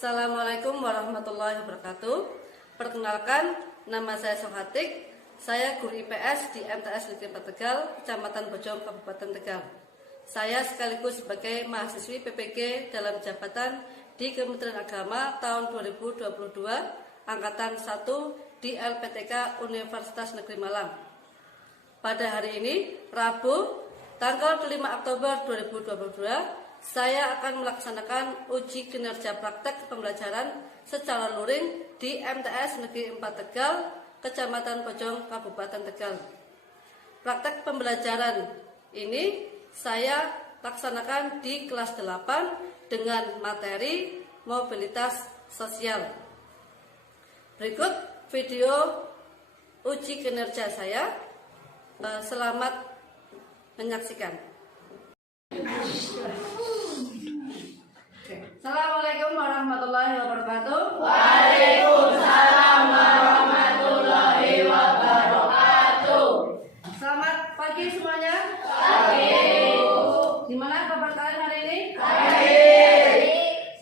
Assalamualaikum warahmatullahi wabarakatuh. Perkenalkan, nama saya Sohatik. Saya guru IPS di MTS Negeri 4 Tegal, Kecamatan Bojong, Kabupaten Tegal. Saya sekaligus sebagai mahasiswi PPG dalam jabatan di Kementerian Agama tahun 2022, Angkatan 1 di LPTK Universitas Negeri Malang. Pada hari ini, Rabu, tanggal 5 Oktober 2022, saya akan melaksanakan uji kinerja praktek pembelajaran secara luring di MTS Negeri 4 Tegal, Kecamatan Bojong, Kabupaten Tegal. Praktek pembelajaran ini saya laksanakan di kelas 8 dengan materi mobilitas sosial. Berikut video uji kinerja saya. Selamat menyaksikan. Assalamualaikum warahmatullahi wabarakatuh. Waalaikumsalam warahmatullahi wabarakatuh. Selamat pagi semuanya. Pagi. Gimana kabar kalian hari ini? Baik.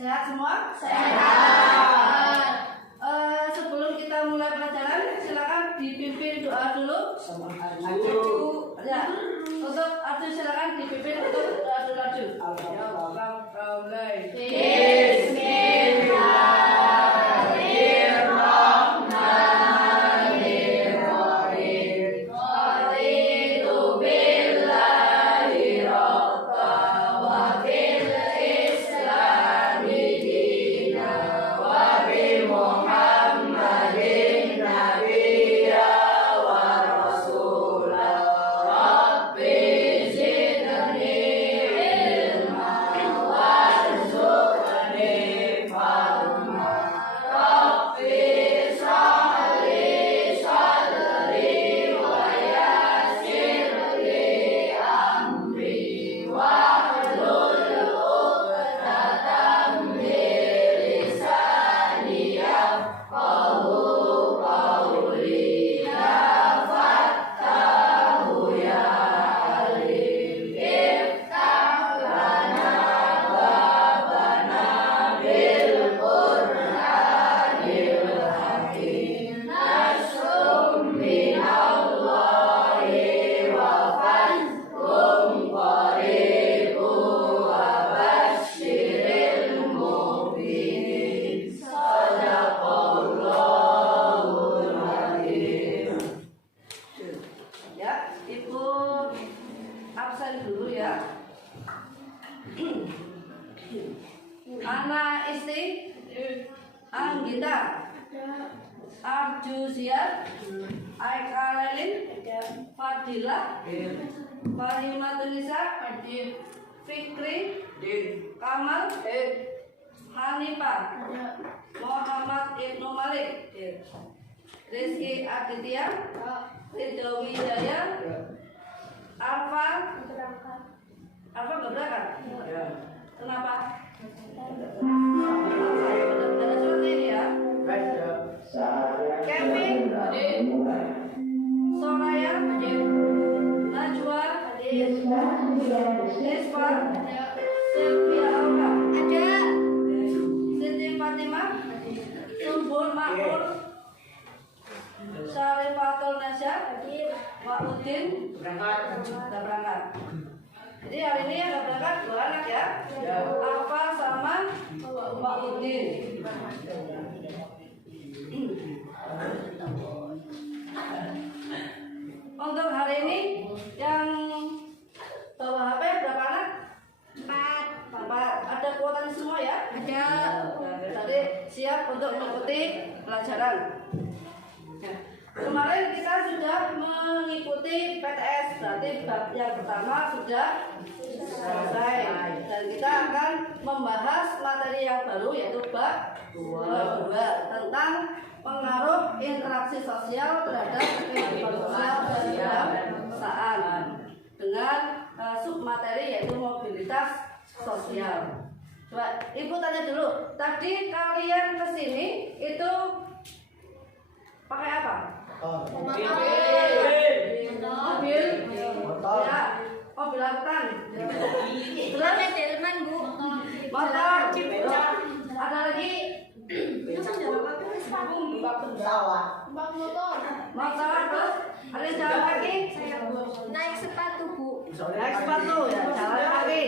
Sehat semua? Sehat. Sebelum kita mulai pelajaran, silakan dipimpin doa dulu. Ya, untuk Abdul silakan dipimpin untuk doa dulu. Ana Isti, Anggita, Arjusiat, Aika Lelin, Fadila, Fahimatunisa, Fikri, Kamal, Hanifah, Muhammad Ibnu Malik, Rizky Aditya, Ridho Wijaya, Alfa nggak berangkat? Kenapa? Ada surat ini ya. Kevin, Soraya, Najwa, Nisfa, Sylvia Alfa, Siti Fatimah, Subur Makmur, Syarifatul Nasya, Pak Udin, sudah berangkat. Jadi hari ini ada berangkat 2 anak ya, Alfa sama Pak Udin. Untuk hari ini yang bawa HP berapa anak? 4. Ada kuotanya semua ya? Ada. Tadi siap untuk mengikuti pelajaran. Kemarin kita sudah mengikuti PTS, berarti bab yang pertama sudah selesai. Dan kita akan membahas materi yang baru yaitu bab 2 tentang pengaruh interaksi sosial terhadap kehidupan sosial dan kebangsaan dengan submateri yaitu mobilitas sosial. Coba Ibu tanya dulu, tadi kalian kesini itu pakai apa? Mobil, ya, mobil angkutan. Terus motor, ada lagi naik sepatu ya, jalan kaki.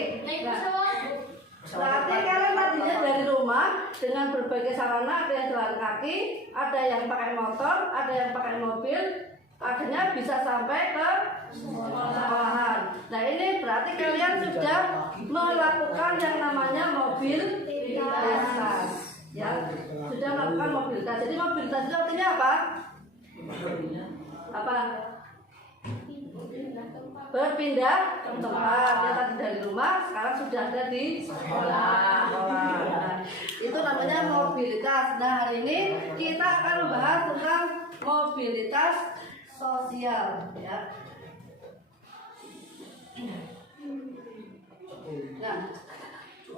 Berarti kalian tadinya dari rumah dengan berbagai sarana, ada yang jalan kaki, ada yang pakai motor, ada yang pakai mobil, akhirnya bisa sampai ke sekolahan. Nah ini berarti kalian sudah melakukan yang namanya mobilitas, ya sudah melakukan mobilitas. Jadi mobilitas itu artinya apa? Apa? Berpindah tempat. Ya tadi dari rumah, sekarang sudah ada di sekolah. Nah, itu namanya mobilitas. Nah hari ini kita akan membahas tentang mobilitas sosial, ya. Nah,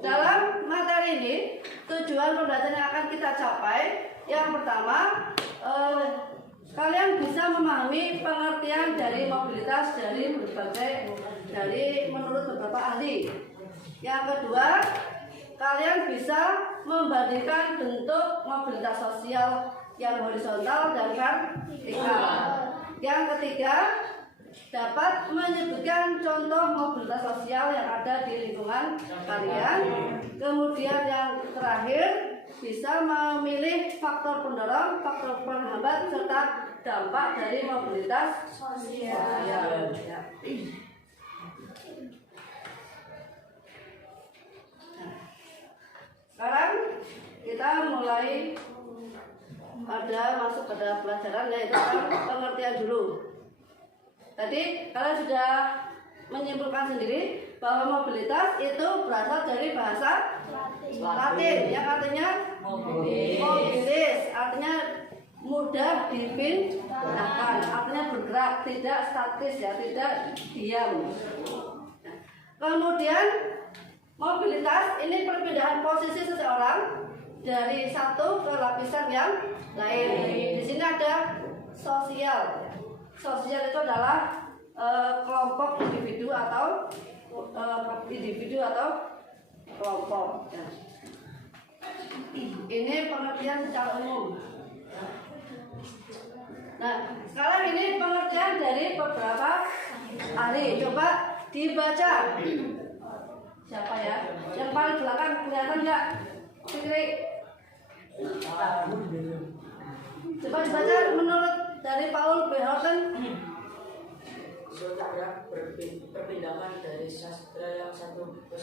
dalam materi ini tujuan pembelajaran yang akan kita capai, yang pertama kalian bisa memahami pengertian dari mobilitas dari menurut beberapa ahli. Yang kedua, kalian bisa membandingkan bentuk mobilitas sosial yang horizontal dan vertikal. Yang ketiga, dapat menyebutkan contoh mobilitas sosial yang ada di lingkungan kalian. Kemudian yang terakhir, bisa memilih faktor pendorong, faktor penghambat, serta dampak dari mobilitas sosial. Ya. Sekarang kita mulai masuk pada pelajaran, yaitu pengertian dulu. Tadi kalian sudah menyimpulkan sendiri bahwa mobilitas itu berasal dari bahasa Latin yang artinya mobilis, artinya mudah dipindahkan, artinya bergerak, tidak statis, ya, tidak diam. Kemudian mobilitas ini perpindahan posisi seseorang dari satu ke lapisan yang lain. Di sini ada sosial. Sosial itu adalah kelompok individu atau kelompok. Ya. Ini pengertian secara umum. Nah, sekarang ini pengertian dari beberapa ahli. Coba dibaca. Siapa ya? Yang paling belakang kelihatan nggak? Kiri. Coba dibaca menurut dari Paul B. Horton. Saudara perpindahan dari sastra yang satu ke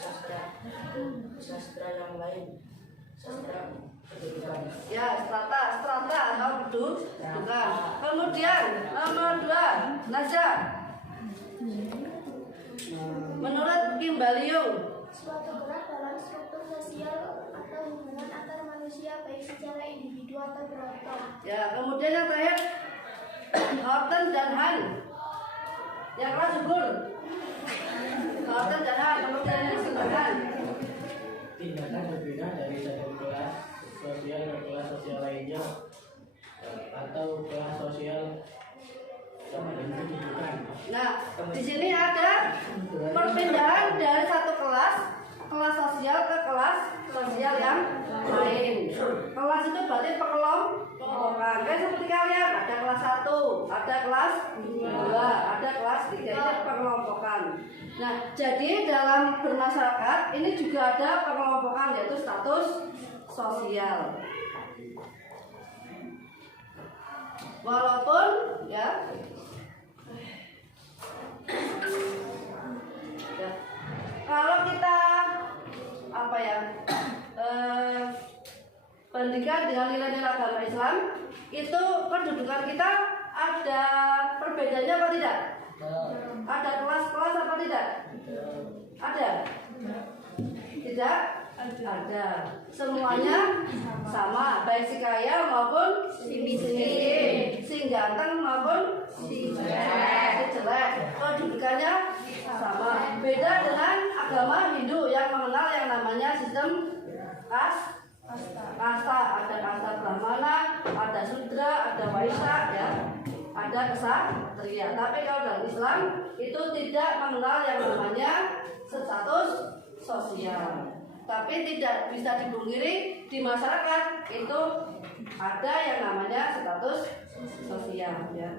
sastra yang lain. Sastra pendidikan. Ya, strata atau kedudukan. Kemudian nomor 2, Naza. Menurut Kim Baliung, suatu gerak dalam struktur sosial atau hubungan antar manusia baik secara individu atau kelompok. Ya, kemudian yang terakhir Horton dan Han. Yang kelas subur. Horton dan Han, kemudian yang sebelahan. Tindakan berbeda dari satu kelas sosial ke kelas sosial lainnya atau kelas sosial sama dengan kedudukan. Nah, di sini ada perpindahan dari satu kelas sosial ke kelas sosial yang lain. Kelas itu berarti pengelompokan. Kayak seperti kalian, ada kelas 1, ada kelas 2, ada kelas 3. Ini pengelompokan. Nah, jadi dalam bermasyarakat ini juga ada pengelompokan, yaitu status sosial. Walaupun ya kalau kita bandingkan dengan nilai-nilai agama Islam, itu kedudukan kita ada perbedaannya apa tidak? Ada kelas-kelas apa tidak? Ada? Tidak? Ada. Semuanya sama, baik si kaya maupun si miskin, si ganteng maupun si jelek. Kedudukannya sama. Beda dengan agama Hindu yang mengenal yang namanya sistem kasta. Ada kasta Brahmana, ada Sudra, ada Waisya, ya, ada Ksatria. Tapi kalau dalam Islam itu tidak mengenal yang namanya status sosial. Tapi tidak bisa dipungkiri di masyarakat itu ada yang namanya status sosial, ya.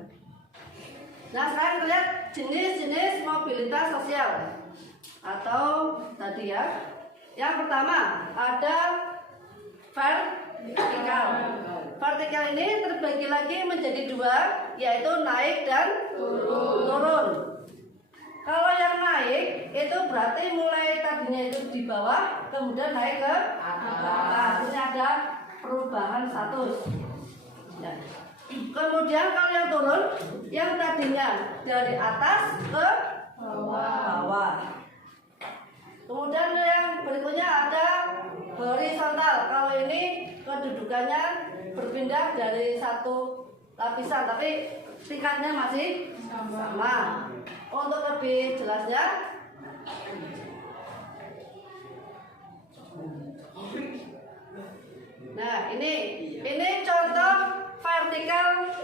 Nah sekarang kita lihat jenis-jenis mobilitas sosial atau tadi ya. Yang pertama ada vertikal. Vertikal ini terbagi lagi menjadi dua, yaitu naik dan turun. Kalau yang naik itu berarti mulai tadinya itu di bawah, kemudian naik ke atas. Ini ada perubahan status. Ya. Kemudian kalau yang turun, yang tadinya dari atas ke bawah. Kemudian yang berikutnya ada horizontal. Kalau ini kedudukannya berpindah dari satu lapisan, tapi tingkatnya masih sama. Untuk lebih jelasnya, nah ini contoh vertikal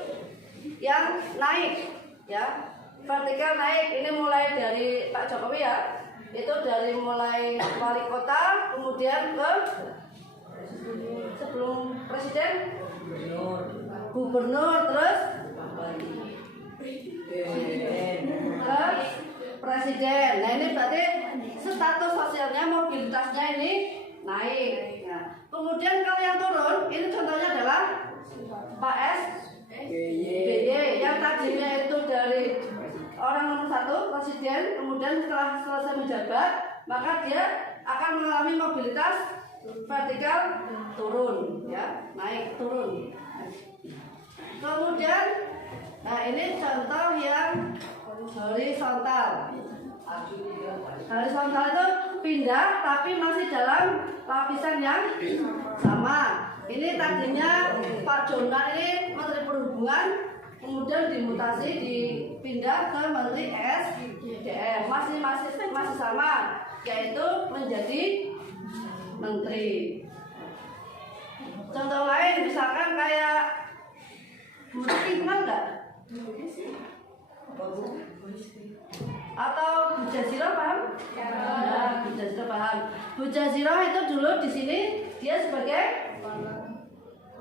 yang naik, ya. Vertikal naik ini mulai dari Pak Jokowi ya. Itu dari mulai wali kota, kemudian ke sebelum presiden, gubernur, terus ke presiden. Nah ini berarti status sosialnya, mobilitasnya ini naik. Nah, kemudian kalau yang turun, ini contohnya adalah Pak SBY yang tadinya itu dari orang nomor 1 presiden, kemudian setelah selesai menjabat, maka dia akan mengalami mobilitas vertikal turun, ya, naik turun. Kemudian, nah ini contoh yang horizontal. Horizontal itu pindah tapi masih dalam lapisan yang sama. Ini tadinya Pak Jona ini Menteri Perhubungan, kemudian dimutasi dipindah ke Menteri SDM, masih sama, yaitu menjadi menteri. Contoh lain misalkan kayak Menteri kenal nggak? Atau Bu Jazira paham? Ya, Bu Jazira paham. Bu Jazira itu dulu di sini dia sebagai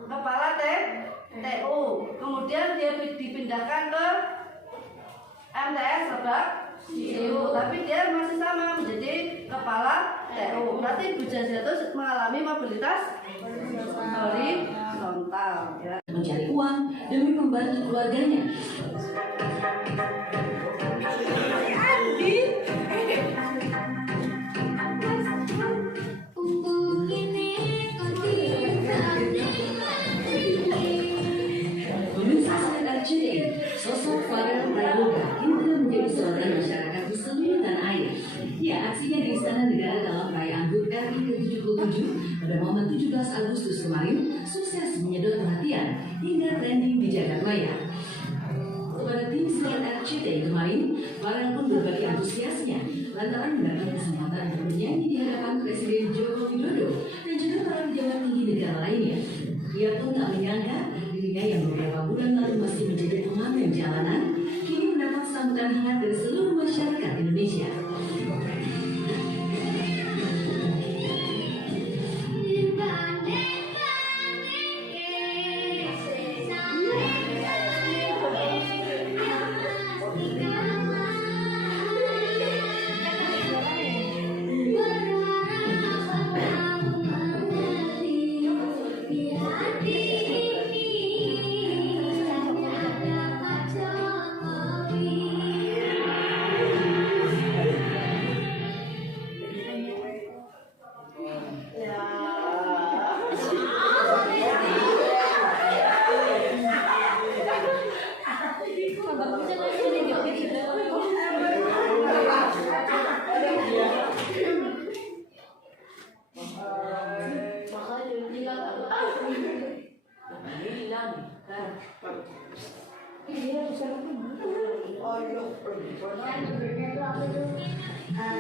kepala TU, kemudian dia dipindahkan ke MTS Lebak Siu, tapi dia masih sama menjadi kepala TU. Berarti Bu Jazira itu mengalami mobilitas horizontal, ya. Mencari uang demi membantu keluarganya. Pemirsa Senet RCTI, sosok Farel Prayoga kini telah menjadi sorotan masyarakat di seluruh tanah air. Ya, aksinya di Istana Negara dalam perayaan HUT RI ke-77 pada momen 17 Agustus kemarin sukses menyedot perhatian hingga trending di jagat maya. Kepada tim Senet RCTI kemarin, Farel pun berbagi antusiasnya lantaran mendapat kesempatan untuk bernyanyi di hadapan Presiden Joko Widodo dan juga para pejabat tinggi negara lainnya. Ia pun tak menyangka dirinya yang beberapa bulan lalu masih menjadi pengamen jalanan kini mendapat sambutan hangat dari seluruh masyarakat Indonesia.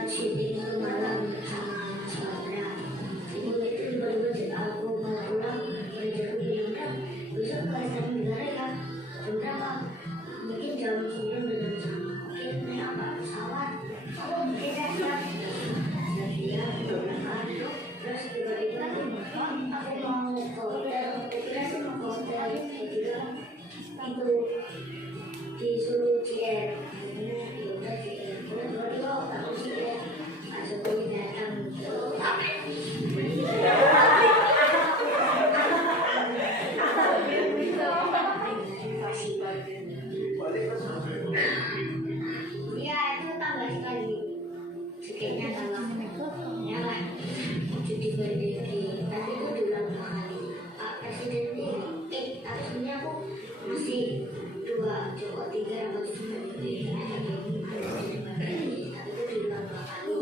Syuting semalam sama Sumatera. Ibu itu tiba-tiba jadi aku mau pulang kerja bilang besok ke Istana Negara ya. Jam berapa? Mungkin jam 9 dan jam. Oke, naik apa? Pesawat. Oke, siap. Dia berangkat. Terus tiba-tiba aku mau ke hotel. Kira sih mau ke hotel. Kira itu disuruh CR. Akhirnya ya udah CR. Tiba-tiba aku CR. Pak Jokowi datang. Iya itu tambah sekali. Sikitnya tambah. Nyala. Cuti berdiri. Tapi itu diulang 2 kali. Pak Presiden ini, tapi sebenarnya aku masih 2, coba 3 atau 9 tapi itu diulang 2 kali.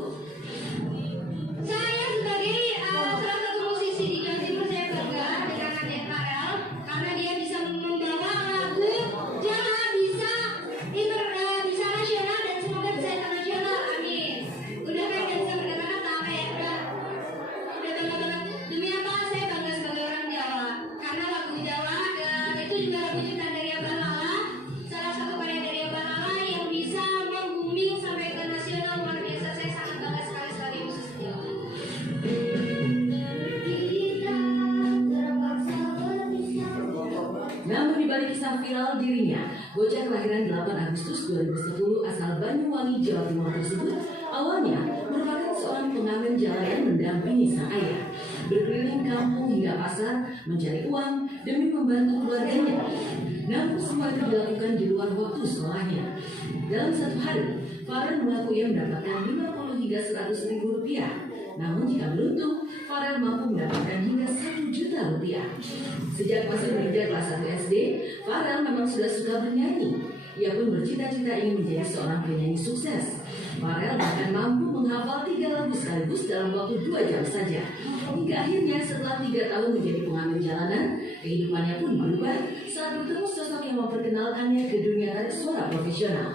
Saya sebagai salah satu musisi di Jawa Timur, saya bangga dengan adik Farel karena dia bisa membawa lagu yang bisa bisa nasional dan semoga bisa internasional. Amin. Udah kan bisa berkata-kata kayak udah banget. Demi apa saya bangga sebagai orang Jawa karena lagu Jawa itu juga lagu ciptaan dari Abah Lala, salah satu karya dari Abah Lala yang bisa membuming sampai ke nasional. Luar biasa, saya sangat bangga sekali sebagai musisi Jawa. Namun di balik kisah viral dirinya, bocah kelahiran 8 Agustus 2010 asal Banyuwangi, Jawa Timur tersebut awalnya merupakan seorang pengamen jalanan mendampingi sang ayah, berkeliling kampung hingga pasar mencari uang demi membantu keluarganya. Namun semua itu dilakukan di luar waktu sekolahnya. Dalam satu hari, Farel mengaku ia mendapatkan 50 hingga 100 ribu rupiah. Namun jika beruntung, Farel mampu mendapatkan hingga 1 juta rupiah. Sejak masih menginjak kelas 1 SD, Farel memang sudah suka bernyanyi. Ia pun bercita-cita ingin menjadi seorang penyanyi sukses. Farel bahkan mampu menghafal 3 lagu sekaligus dalam waktu 2 jam saja. Hingga akhirnya setelah 3 tahun menjadi pengamen jalanan, kehidupannya pun berubah saat bertemu sosok yang memperkenalkannya ke dunia tarik suara profesional.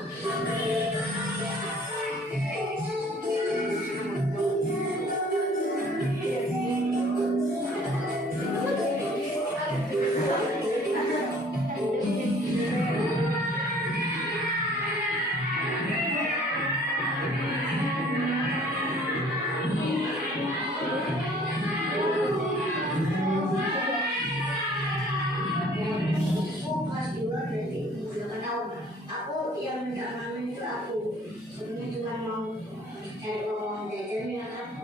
Kelas 2 berarti 8 tahun. Aku yang minta ngamen itu aku. Sebenarnya cuma mau cari uang jajan ya kan.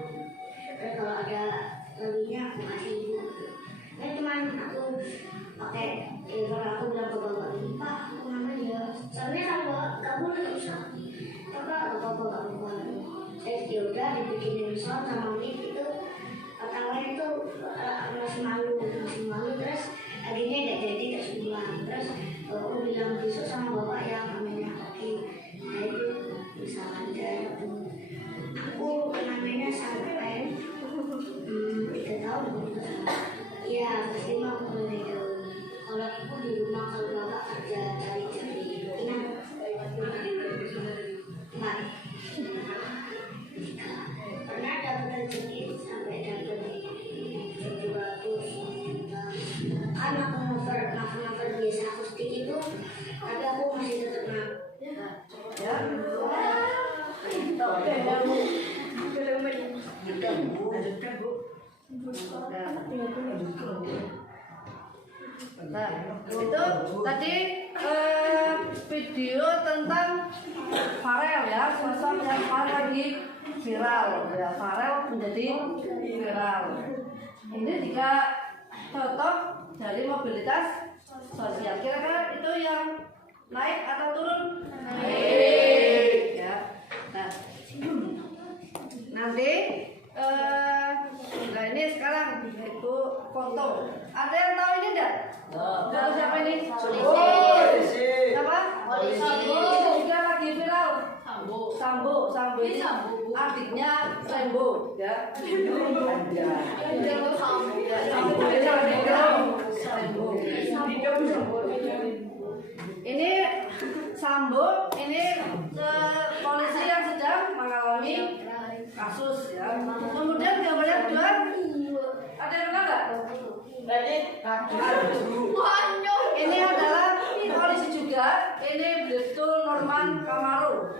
Terus kalau ada lebihnya aku kasih ibu. Nah cuman aku pakai kalau aku bilang ke bapak ini, Pak aku ngamen ya. Soalnya kalau nggak boleh nggak usah. Bapak nggak boleh. Ya udah dibikinin soal sama mic itu. Pertama itu masih malu terus akhirnya nggak jadi ke sekolah. Terus aku bilang besok sama bapak yang namanya Oki. Nah itu misalkan aku namanya sampai 3 tahun. Iya pasti mau mulai kalau aku di rumah kalau bapak kerja cari-cari pernah dapat rezeki sampai dapat 700 kan aku cover biasa akustik itu tapi aku masih tetap Nah, itu tadi video tentang Farel ya, sosok yang lagi viral ya, Farel menjadi viral. Ini jika contoh dari mobilitas sosial, kira-kira itu yang naik atau turun? Naik ya. Nah, nanti nah ini sekarang itu foto. Ada yang tahu ini enggak? Foto siapa ini? Siapa? Itu juga lagi viral. Sambo ini adiknya Sambo ya. Ini Sambo ini polisi yang sedang mengalami kasus ya. Kemudian gambarnya kedua ada yang enggak? Ini adalah polisi juga. Ini Bribtu Norman Kamaro.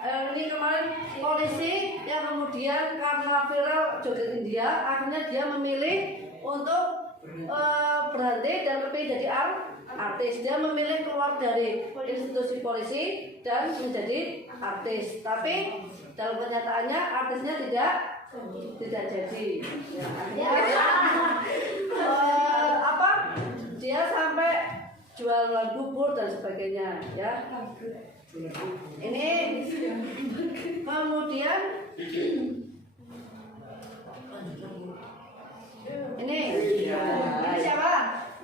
Ini kemarin polisi yang kemudian karena viral joget India, akhirnya dia memilih untuk berhenti dan lebih jadi artis. Dia memilih keluar dari institusi polisi dan menjadi artis. Tapi dalam kenyataannya artisnya tidak jadi. Ya, dia sampai jualan bubur dan sebagainya, ya. Ini kemudian ini siapa?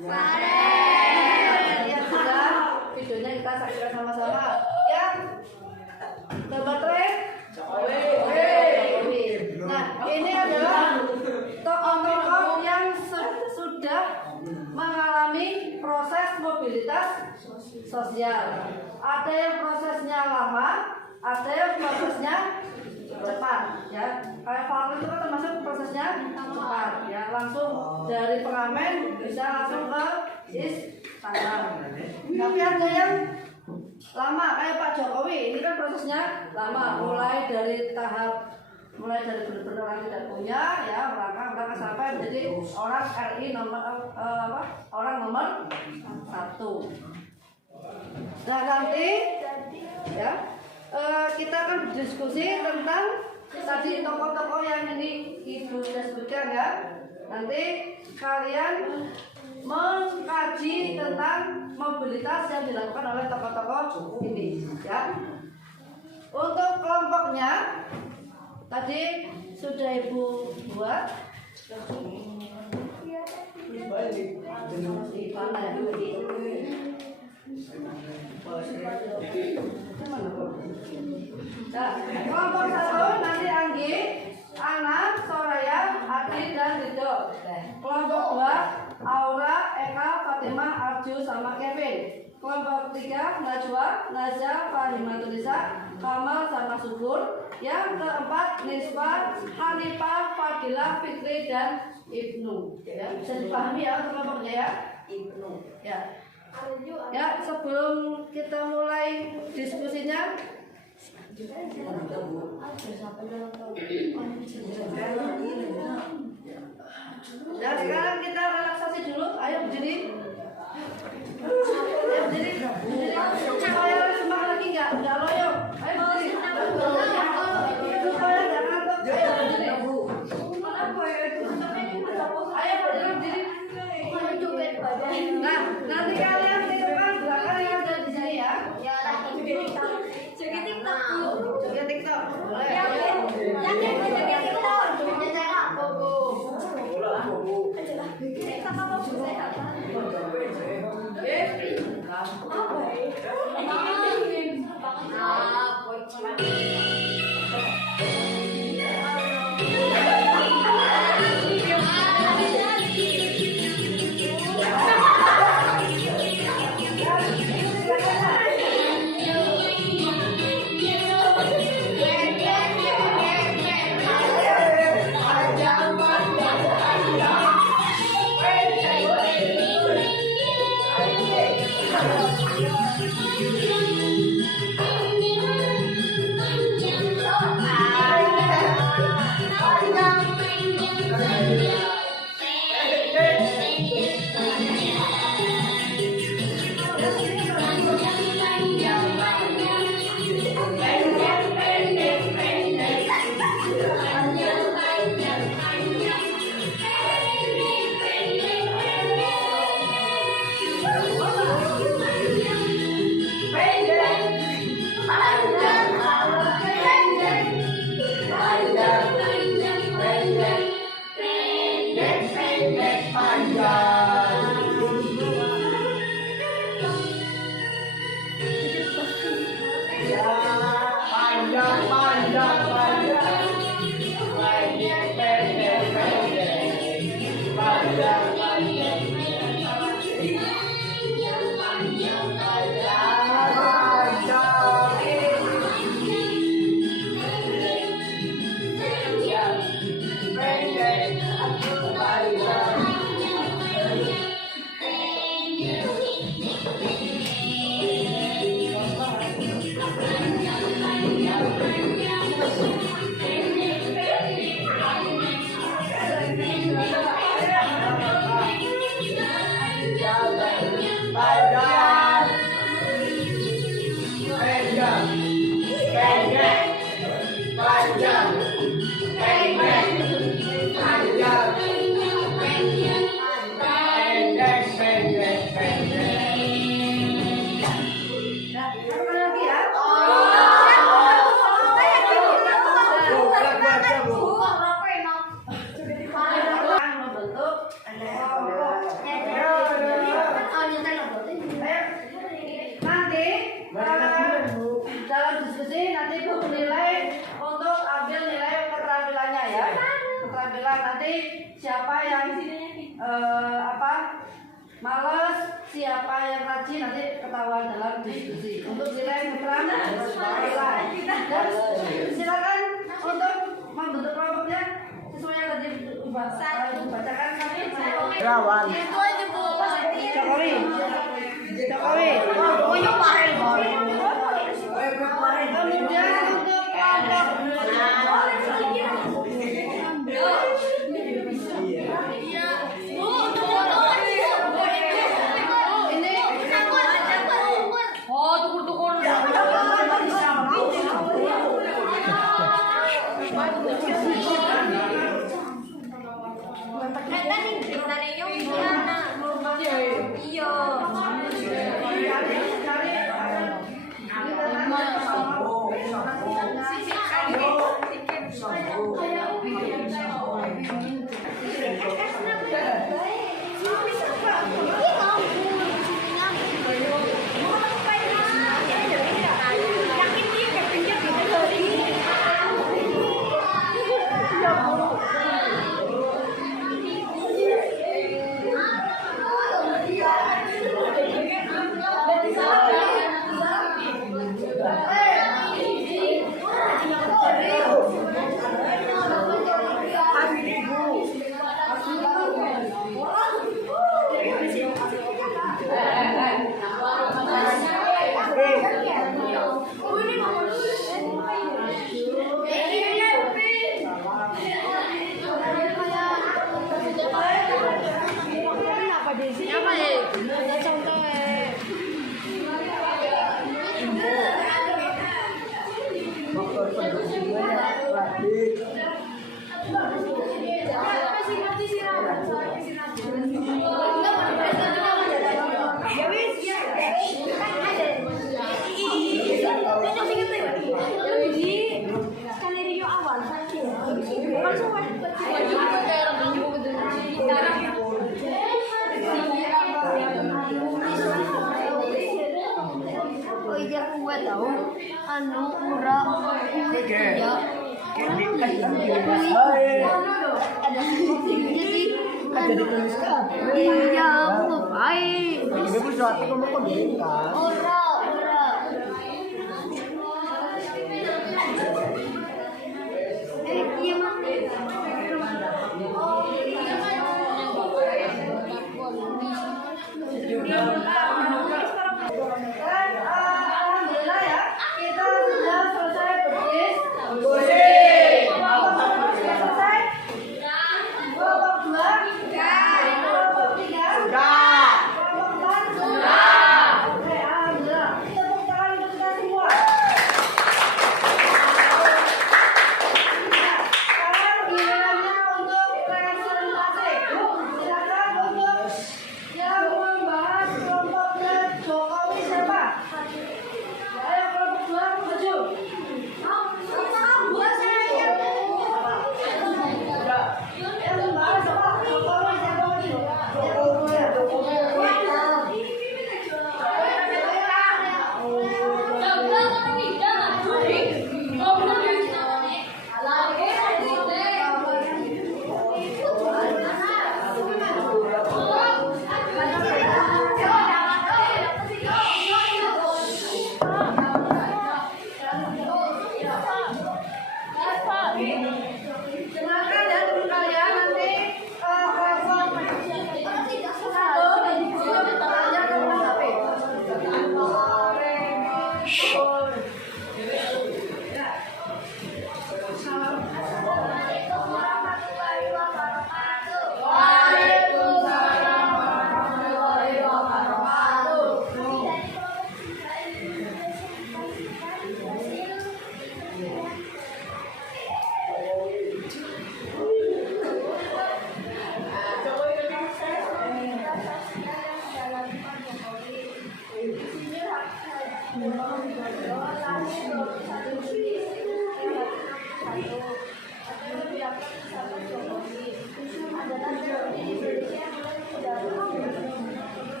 Farid. Lihat sudah videonya kita saksikan sama-sama. Yang gambar tren Jokowi. Nah, ini adalah tokoh-tokoh yang sudah mengalami proses mobilitas sosial. Ada yang prosesnya lama, ada yang prosesnya cepat, ya. Kayak Farid itu kan termasuk prosesnya cepat, ya. Langsung dari pengamen bisa langsung ke istana. Tapi ada yang lama kayak Pak Jokowi, ini kan prosesnya lama, mulai dari benar-benar orang tidak punya, ya, merangkak sampai menjadi orang RI orang nomor 1. Nah, nanti ya kita akan berdiskusi tentang tadi tokoh-tokoh yang ini Ibu sudah sebutkan, ya. Nanti kalian mengkaji tentang mobilitas yang dilakukan oleh tokoh-tokoh ini, ya. Untuk kelompoknya tadi sudah Ibu buat. Nah, kelompok 1 nanti Anggi, Ana, Soraya, Adi, dan Rido. Kelompok 2 Aura, Eka, Fatimah, Arju, sama Kevin. Kelompok 3 Najwa, Naza, Fahimatulisa, Kamal, sama Subur. Yang keempat Niswa, Hanifah, Fadilah, Fitri, dan Ibnu. Ya, bisa dipahami ya kelompoknya, ya. Ibnu. Ya. Ya, sebelum kita mulai diskusinya, ya, sekarang kita relaksasi dulu. Ayo berdiri. Ayo berdiri. Supaya semangat lagi nggak loyo. Ayo berdiri. Supaya nggak ngantuk. Ayo berdiri. Ayo berdiri. Nah, nanti kalian titipkan belakang yang ada di sini, ya. Joget TikTok dulu. Joget TikTok. Boleh. Dalam diskusi nanti Bu menilai untuk ambil nilai keterampilannya ya. Keterampilan nanti siapa yang males, siapa yang rajin nanti ketahuan dalam diskusi. Untuk nilai keterampilan. Dan silakan untuk membentuk kelompoknya sesuai yang tadi dibacakan kami. Rawan. Itu aja Bu. Jokowi. Kemudian untuk Iya, aku baik. Ibu suatu kamu kok bintang. Ora. Iya, Mak. Alhamdulillah ya, kita sudah selesai berdiskusi. Selesai. Kelompok 2, kelompok 3, kelompok 4, sudah. Oke, alhamdulillah.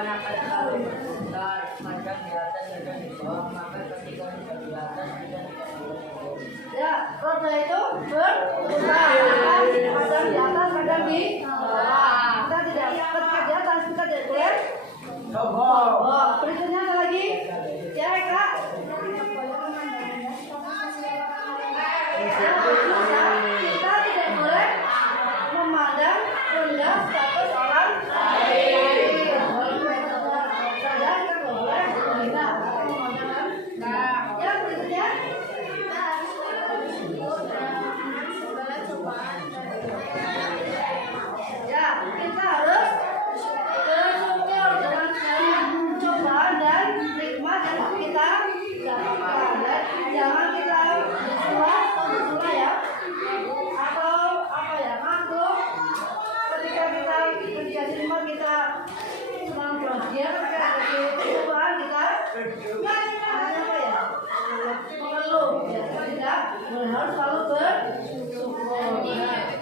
bukan akan selalu berputar, kadang di atas, kadang di bawah, maka ketika sudah di atas, tidak di bawah. Ya, roda itu berputar, kadang di atas, kadang di bawah. Kita tidak ketika di atas, kita tidak boleh. Oh, berikutnya apa lagi? Ya, Kak. Kita tidak boleh memandang rendah status orang lain. Kita nggak boleh menghina. Yang berikutnya. Ya, kita harus bersyukur dengan segala cobaan dan nikmat yang kita dapatkan. Dan jangan kita bersulah ya, atau apa ya, ngantuk. Ketika kita nikmat kita senang bahagia, ketika ada cobaan kita apa ya, mengeluh. Ya, kita tidak harus selalu bersyukur.